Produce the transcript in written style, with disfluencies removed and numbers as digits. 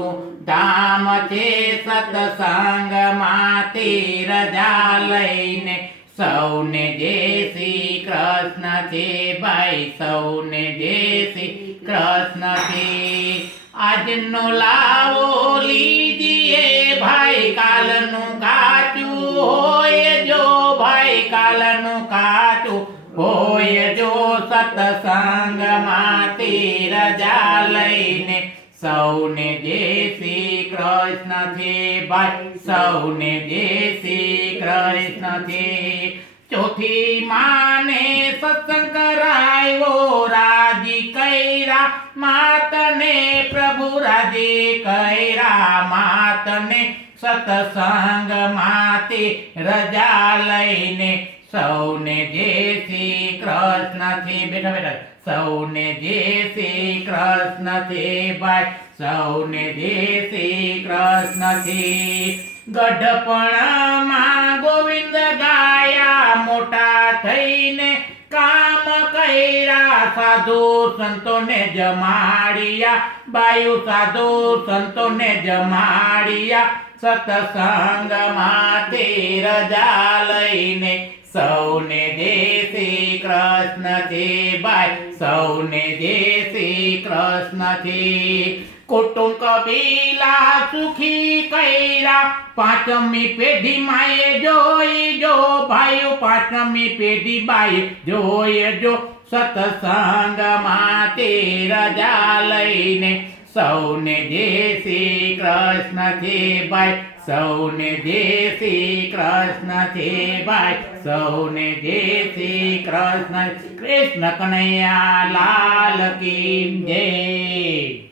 મોટું ધામ છે સત્સંગમાંથી રજા લઈને સૌને જય શ્રી કૃષ્ણ છે ભાઈ સૌને જય શ્રી કૃષ્ણ છે આજનો લાવો લીજીએ ભાઈ કાલનું કાચું હોય જો ભાઈ કાલનું કાચું હોય જો સત્સંગમાંથી રજા લઈને સૌને જય શ્રી કૃષ્ણ છે ભાઈ સૌને જય શ્રી કૃષ્ણ છે ચોથી માને સત્સંગ કરાયો રાજી કૈરા માતને પ્રભુ રાજી કૈરા માતને સત્સંગમાંથી રજા લઈને સૌને જય શ્રી કૃષ્ણ છે બેઠા બેઠા સૌને જય શ્રી કૃષ્ણ છે ભાઈ સૌને જય શ્રી કૃષ્ણ છે ગઢપણમાં ગોવિંદ ગાયા મોટા થઈને કામ કર્યા સાધુ સંતોને જમાડિયા બાયુ સાધુ સંતોને જમાડિયા સત્સંગમાંથી રજા લઈને સૌને જય શ્રી કૃષ્ણ છે ભાઈ સૌને જય શ્રી કૃષ્ણ છે કુટુંબ કબીલા સુખી કર્યા પાંચમી પેઢી માએ જોઈ જો ભાઈઓ પાંચમી પેઢી બાઈ જોઈ જો સત્સંગમાંથી રજા લઈને સૌને જય શ્રી કૃષ્ણ છે ભાઈ સૌને જય શ્રી કૃષ્ણ છે ભાઈ સૌને જય શ્રી કૃષ્ણ કૃષ્ણ કનૈયા લાલ કી જય।